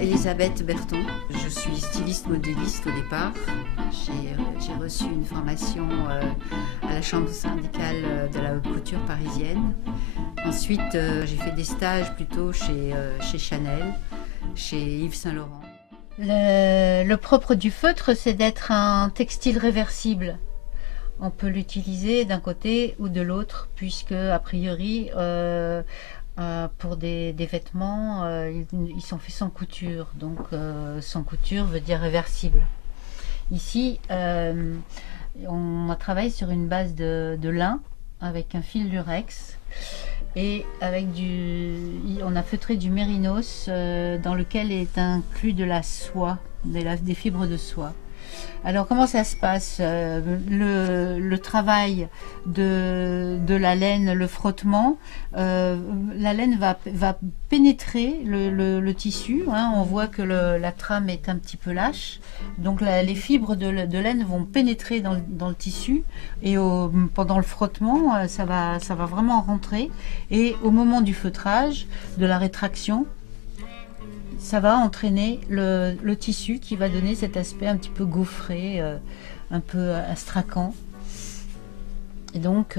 Elisabeth Berton, je suis styliste modéliste au départ. J'ai reçu une formation à la chambre syndicale de la haute couture parisienne. Ensuite, j'ai fait des stages plutôt chez Chanel, chez Yves Saint Laurent. Le propre du feutre, c'est d'être un textile réversible. On peut l'utiliser d'un côté ou de l'autre, puisque a priori, pour des vêtements, ils sont faits sans couture. Donc sans couture veut dire réversible. Ici, on a travaillé sur une base de lin avec un fil lurex et on a feutré du mérinos dans lequel est inclus de la soie, des fibres de soie. Alors comment ça se passe? Le travail de la laine, le frottement, la laine va pénétrer le tissu, hein. On voit que la trame est un petit peu lâche, donc les fibres de laine vont pénétrer dans le tissu et pendant le frottement ça va vraiment rentrer, et au moment du feutrage, de la rétraction, ça va entraîner le tissu qui va donner cet aspect un petit peu gaufré, un peu astrakhan. Et donc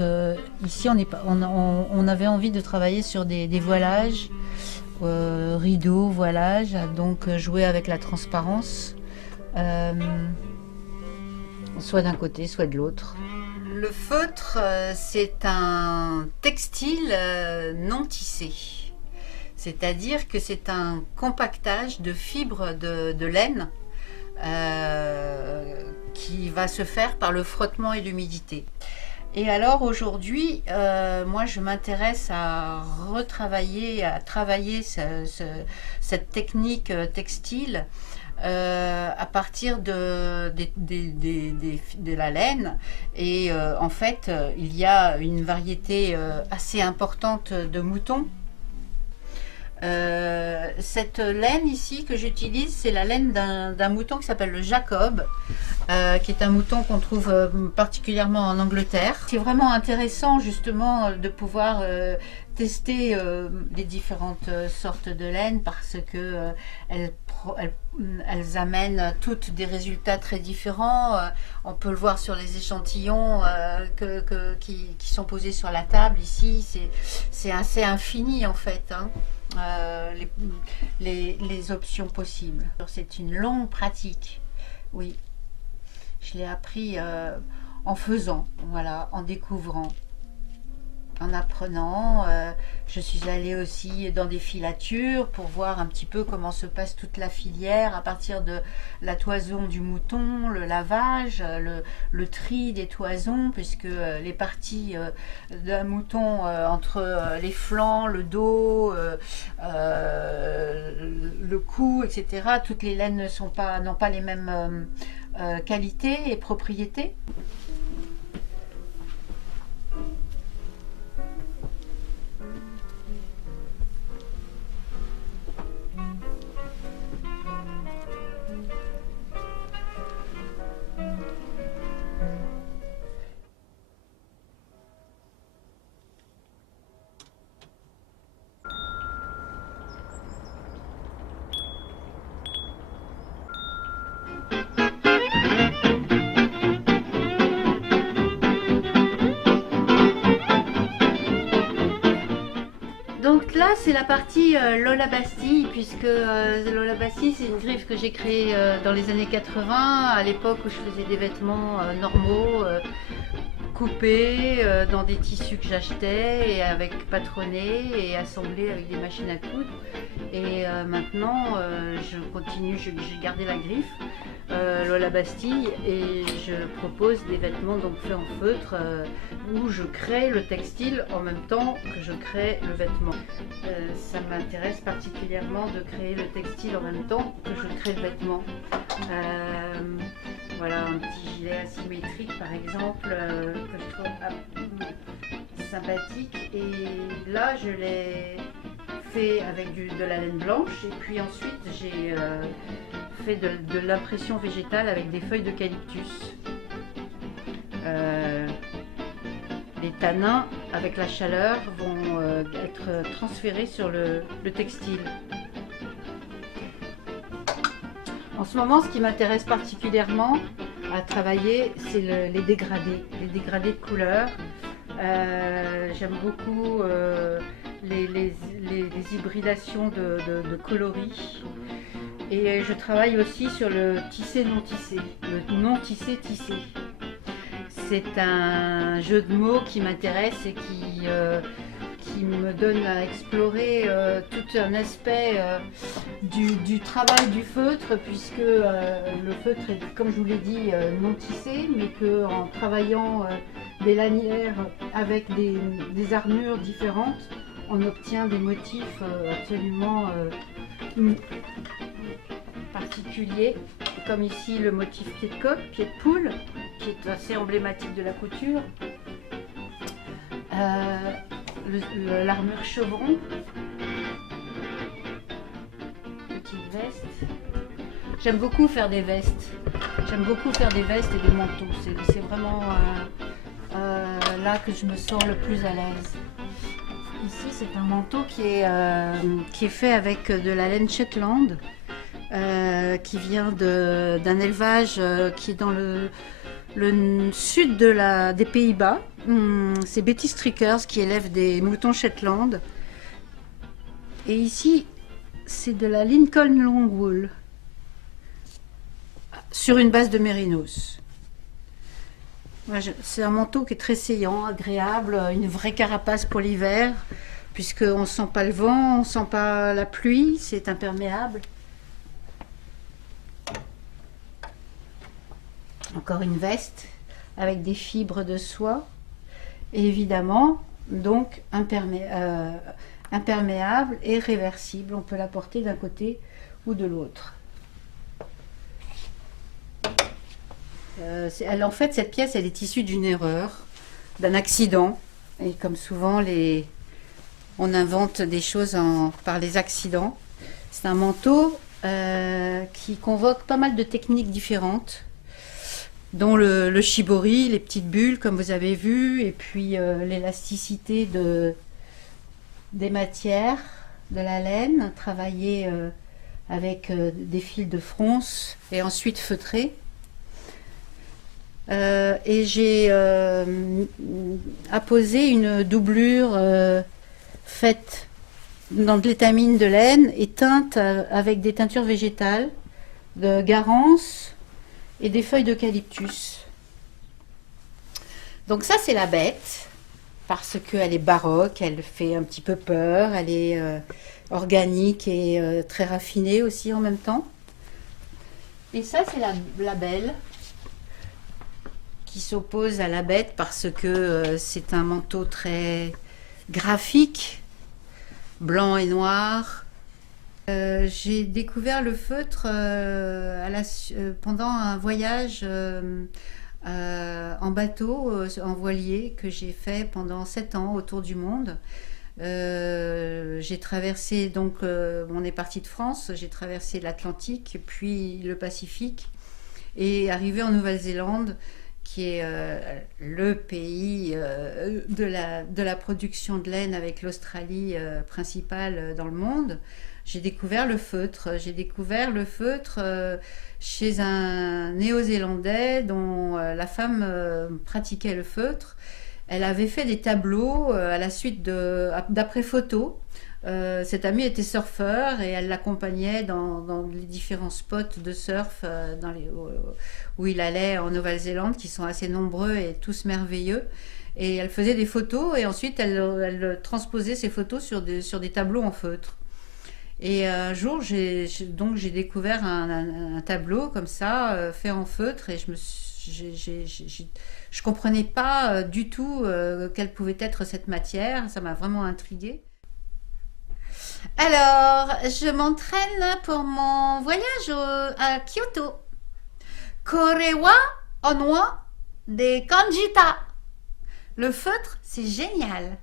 ici on avait envie de travailler sur des voilages, rideaux, voilages, donc jouer avec la transparence, soit d'un côté, soit de l'autre. Le feutre, c'est un textile non tissé. C'est-à-dire que c'est un compactage de fibres de laine qui va se faire par le frottement et l'humidité. Et alors aujourd'hui, moi je m'intéresse à travailler cette technique textile à partir de la laine. Et en fait, il y a une variété assez importante de moutons. Cette laine ici que j'utilise, c'est la laine d'un mouton qui s'appelle le Jacob, qui est un mouton qu'on trouve particulièrement en Angleterre. C'est vraiment intéressant justement de pouvoir tester les différentes sortes de laine, parce que elles amènent toutes des résultats très différents. On peut le voir sur les échantillons qui sont posés sur la table ici. C'est assez infini en fait, hein. Les options possibles. C'est une longue pratique, oui. Je l'ai appris en faisant, voilà, en découvrant, en apprenant. Je suis allée aussi dans des filatures pour voir un petit peu comment se passe toute la filière à partir de la toison du mouton, le lavage, le tri des toisons, puisque les parties d'un mouton entre les flancs, le dos, le cou, etc., toutes les laines n'ont pas les mêmes qualités et propriétés. Donc là c'est la partie Lola Bastille, puisque Lola Bastille c'est une griffe que j'ai créée dans les années 80, à l'époque où je faisais des vêtements normaux, coupés dans des tissus que j'achetais et patronnés et assemblés avec des machines à coudre. Et maintenant je continue, j'ai gardé la griffe, Lola Bastille, et je propose des vêtements donc faits en feutre où je crée le textile en même temps que je crée le vêtement. Ça m'intéresse particulièrement de créer le textile en même temps que je crée le vêtement. Voilà un petit gilet asymétrique par exemple que je trouve sympathique, et là je l'ai fait avec de la laine blanche, et puis ensuite j'ai fait de l'impression végétale avec des feuilles d'eucalyptus. Les tanins avec la chaleur vont être transférés sur le textile. En ce moment, ce qui m'intéresse particulièrement à travailler, c'est les dégradés de couleurs. J'aime beaucoup les hybridations de coloris, et je travaille aussi sur le tissé non tissé, le non tissé tissé. C'est un jeu de mots qui m'intéresse et qui me donne à explorer tout un aspect du travail du feutre, puisque le feutre est, comme je vous l'ai dit, non tissé, mais qu'en travaillant des lanières avec des armures différentes, on obtient des motifs absolument particuliers, comme ici le motif pied de coq, pied de poule, qui est assez emblématique de la couture. L'armure chevron, petite veste. J'aime beaucoup faire des vestes. J'aime beaucoup faire des vestes et des manteaux. C'est vraiment là que je me sens le plus à l'aise. Ici, c'est un manteau qui est fait avec de la laine Shetland, qui vient d'un élevage qui est dans le sud des Pays-Bas. C'est Betty Strickers qui élève des moutons Shetland. Et ici, c'est de la Lincoln Long Wool sur une base de mérinos. C'est un manteau qui est très saillant, agréable, une vraie carapace pour l'hiver, puisqu'on ne sent pas le vent, on ne sent pas la pluie, c'est imperméable. Encore une veste avec des fibres de soie, et évidemment donc imperméable et réversible. On peut la porter d'un côté ou de l'autre. En fait, cette pièce, elle est issue d'une erreur, d'un accident. Et comme souvent, on invente des choses par les accidents. C'est un manteau qui convoque pas mal de techniques différentes, dont le shibori, les petites bulles, comme vous avez vu, et puis l'élasticité des matières, de la laine, travaillée avec des fils de fronce et ensuite feutrée. Et j'ai apposé une doublure faite dans de l'étamine de laine et teinte avec des teintures végétales, de garance et des feuilles d'eucalyptus. Donc ça, c'est la bête, parce qu'elle est baroque, elle fait un petit peu peur, elle est organique et très raffinée aussi en même temps. Et ça, c'est la belle, qui s'oppose à la bête parce que c'est un manteau très graphique, blanc et noir. J'ai découvert le feutre pendant un voyage en bateau, en voilier, que j'ai fait pendant 7 ans autour du monde. J'ai traversé, donc on est parti de France, j'ai traversé l'Atlantique, puis le Pacifique, et arrivé en Nouvelle-Zélande, qui est le pays de la production de laine avec l'Australie principale dans le monde. J'ai découvert le feutre. J'ai découvert le feutre chez un Néo-Zélandais dont la femme pratiquait le feutre. Elle avait fait des tableaux à la suite d'après photos. Cet ami était surfeur et elle l'accompagnait dans les différents spots de surf où il allait en Nouvelle-Zélande, qui sont assez nombreux et tous merveilleux. Et elle faisait des photos et ensuite elle transposait ces photos sur des tableaux en feutre. Et un jour, donc j'ai découvert un tableau comme ça, fait en feutre, et je comprenais pas du tout quelle pouvait être cette matière. Ça m'a vraiment intriguée. Alors, je m'entraîne pour mon voyage à Kyoto. Korewa onwa de kanjita. Le feutre, c'est génial.